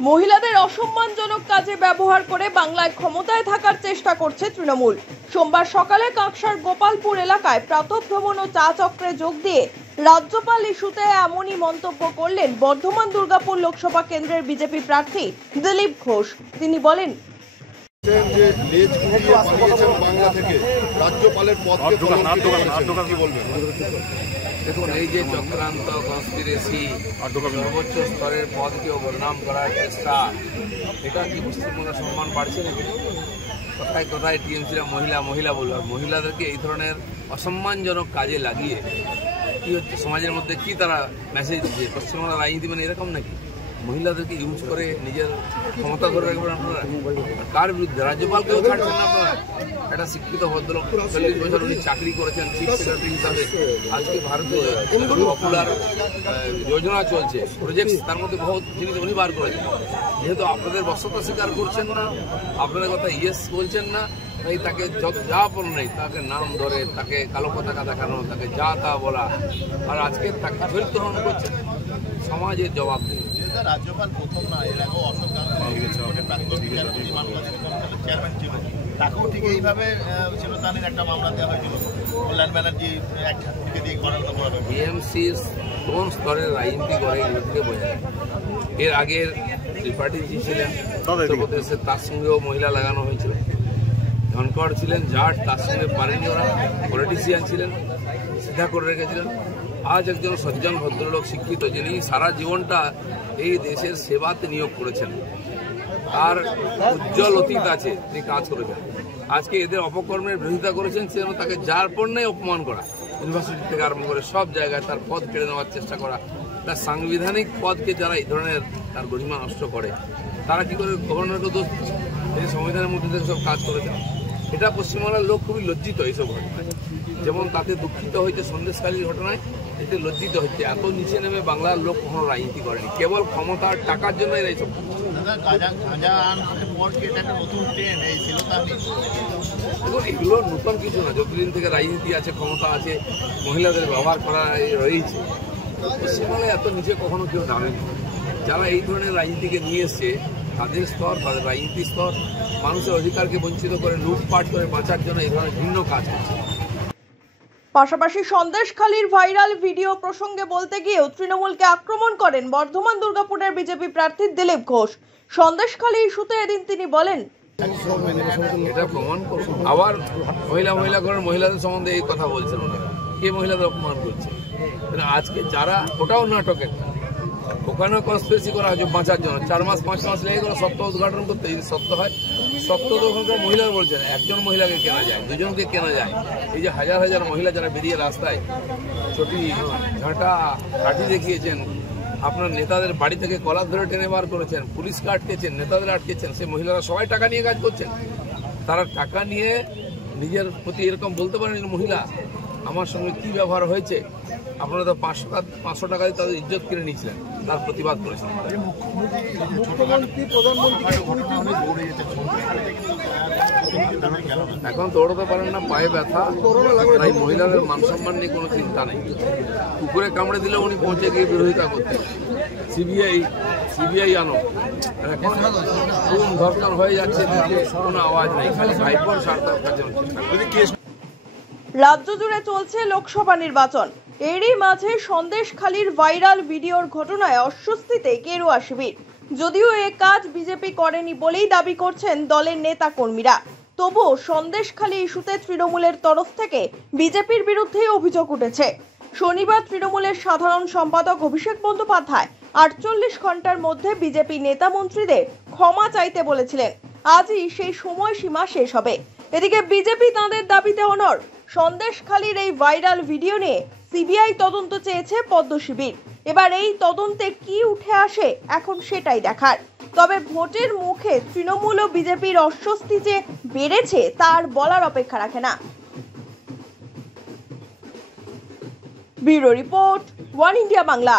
মহিলাদের অসম্মানজনক কাজে ব্যবহার করে বাংলায় ক্ষমতায় থাকার চেষ্টা করছে তৃণমূল। সোমবার সকালে কাঁকসার গোপালপুর এলাকায় প্রাতঃভ্রমণ ও চা চক্রে যোগ দিয়ে রাজ্যপাল ইস্যুতে এমনই মন্তব্য করলেন বর্ধমান দুর্গাপুর লোকসভা কেন্দ্রের বিজেপি প্রার্থী দিলীপ ঘোষ। তিনি বলেন, দেখুন, এই যে চক্রান্ত, কনস্পিরেসি, সর্বোচ্চ স্তরের পদকেও বদনাম করার চেষ্টা, এটা কি পশ্চিমবঙ্গের সম্মান বাড়ছে নাকি? কোথায় কোথায় টিএমসিরা মহিলা মহিলা বলল, মহিলাদেরকে এই ধরনের অসম্মানজনক কাজে লাগিয়ে কি হচ্ছে সমাজের মধ্যে, কি তারা মেসেজ দিচ্ছে? পশ্চিমবঙ্গের রাজনীতি মানে এরকম নাকি? মহিলাদেরকে ইউজ করে নিজের ক্ষমতা ধরে রাখবেন আপনারা? কার বিরুদ্ধে? রাজ্যপালকেও ছাড়ছেন না আপনারা। একটা শিক্ষিত ভদ্রলোক, 40 বছর উনি চাকরি করেছেন চিফ সেক্রেটারি হিসাবে। আজকে ভারতে পপুলার যোজনা চলছে, প্রজেক্ট, তার মধ্যে বহুত জিনিস উনি বার করেছেন। যেহেতু আপনাদের বশ্যতা স্বীকার করছেন না, আপনাদের কথা ইয়েস বলছেন না, তাই তাকে যা বল নেই তাকে নাম ধরে, তাকে কালো পতাকা দেখানো, তাকে যা তা বলা, আর আজকে তাকে ফেরতহরণ করছেন। সমাজের জবাব নেই। রাজ্যপাল প্রথম না, এর আগেও অশোক চেয়ারম্যান ছিল, তাকেও ঠিক এইভাবে শিরোধানের একটা মামলা দেওয়া হয়েছিল। কল্যাণ ব্যানার্জি থেকে দিয়ে করানো হবে। টিএমসির কোন স্তরের রাজনীতি করে এগুলোকে বোঝা যায়। এর আগের ত্রিপাঠী জি ছিলেন উত্তরপ্রদেশে, তার সঙ্গেও মহিলা লাগানো হয়েছিল। ধনকড় ছিলেন জাট, তার সঙ্গে পারেনি ওরা। পলিটিশিয়ান ছিলেন, সিধা করে রেখেছিলেন। আজ একজন সজ্জন ভদ্রলোক, শিক্ষিত, যিনি সারা জীবনটা এই দেশের সেবাতে নিয়োগ করেছেন, তার উজ্জ্বল অতীত আছে, তিনি কাজ করেছেন। আজকে এদের অপকর্মের বিরোধিতা করেছেন, সেজন্য তাকে যার পণ্যে অপমান করা, ইউনিভার্সিটি থেকে আরম্ভ করে সব জায়গায় তার পদ কেড়ে নেওয়ার চেষ্টা করা। তার সাংবিধানিক পদকে যারা এই ধরনের তার গরিমা নষ্ট করে, তারা কি করে গভর্নরকে দোষ দিচ্ছে? এই সংবিধানের মধ্যে থেকে সব কাজ করেছেন। এটা পশ্চিমবাংলার লোক খুবই লজ্জিত এইসব ঘটনায়। যেমন তাতে দুঃখিত হয়েছে সন্দেশখালীর ঘটনায়, এতে লজ্জিত হচ্ছে। এত নিচে নেমে বাংলার লোক কখনো রাজনীতি করেনি, কেবল ক্ষমতার টাকার জন্য এরা এইসব। দেখুন, এগুলো নতুন কিছু না, যতদিন থেকে রাজনীতি আছে, ক্ষমতা আছে, মহিলাদের ব্যবহার করা রয়েছে। পশ্চিমবাংলায় এত নিচে কখনো কেউ নামেনি। যারা এই ধরনের রাজনীতিকে নিয়ে এসছে, তাদের স্তর, তাদের রাজনীতির স্তর মানুষের অধিকারকে বঞ্চিত করে, লুটপাট করে বাঁচার জন্য এই ধরনের ভিন্ন কাজ করছে। পাশাপাশি সন্দেশখালীর ভাইরাল ভিডিও প্রসঙ্গে বলতে গিয়েও তৃণমূলকে আক্রমণ করেন বর্ধমান দুর্গাপুরের বিজেপি প্রার্থী দিলীপ ঘোষ। সন্দেশখালী ইস্যুতে এদিন তিনি বলেন, এটা প্রমাণ করুন। আবার মহিলা ঘরের মহিলাদের সম্বন্ধে এই কথা বলছেন ওনারা, কে মহিলাদের অপমান করছে? আজকে যারা, ওটাও নাটক একটা, ওখানেও কনস্পিরেসি করা হয়েছে বাঁচার জন্য। 4 মাস 5 মাস লেগে গেল সত্য উদ্ঘাটন করতে। যদি সত্য হয়, সত্য তো ওখানকার মহিলারা বলছেন, একজন মহিলাকে কেনা যায়, দুজনকে কেনা যায়। এই যে হাজার হাজার মহিলা যারা বেরিয়ে রাস্তায় চটি, ঝাঁটা, কাঠি দেখিয়েছেন, আপনার নেতাদের বাড়ি থেকে কলার ধরে টেনে বার করেছেন, পুলিশকে আটকেছেন, নেতাদের আটকেছেন, সেই মহিলারা সবাই টাকা নিয়ে কাজ করছেন। তারা টাকা নিয়ে নিজের প্রতি এরকম বলতে পারেন, মহিলা আমার সঙ্গে কি ব্যবহার হয়েছে, আপনারা তো 500 টাকা দিয়ে তাদের ইজ্জত কিনে নিয়েছিলেন, তার প্রতিবাদ করেছেন। এখন দৌড়াতে পারেন না, পায়ে ব্যথা, তাই মহিলাদের মান সম্মান নিয়ে কোনো চিন্তা নেই। কুকুরে কামড়ে দিলে উনি পৌঁছে গিয়ে বিরোধিতা করতেন। সিবিআই আনো, এখন খুন ধর্ষণ হয়ে যাচ্ছে, কোনো আওয়াজ নেই, খালি ভাইপোর স্বার্থ রক্ষার জন্য। রাজ্য জুড়ে চলছে লোকসভা নির্বাচন। এরই মাঝে সন্দেশখালীর ভাইরাল ভিডিওর ঘটনায় অস্বস্তিতে গেরুয়া শিবির। যদিও এ কাজ বিজেপি করেনি বলেই দাবি করছেন দলের নেতা কর্মীরা, তবুও সন্দেশখালী ইস্যুতে তৃণমূলের তরফ থেকে বিজেপির বিরুদ্ধে অভিযোগ উঠেছে। শনিবার তৃণমূলের সাধারণ সম্পাদক অভিষেক বন্দ্যোপাধ্যায় 48 ঘন্টার মধ্যে বিজেপি নেতা মন্ত্রীদের ক্ষমা চাইতে বলেছিলেন। আজই সেই সময়সীমা শেষ হবে। এদিকে বিজেপি তাঁদের দাবিতে অনড়। সন্দেশখালীর এই ভাইরাল ভিডিও নিয়ে সিবিআই তদন্ত চেয়েছে পদ্ম শিবির। এবার এই তদন্তে কি উঠে আসে এখন সেটাই দেখার। তবে ভোটের মুখে তৃণমূল ও বিজেপির অস্বস্তি যে বেড়েছে তার বলার অপেক্ষা রাখে না। Bureau report, one India Bangla.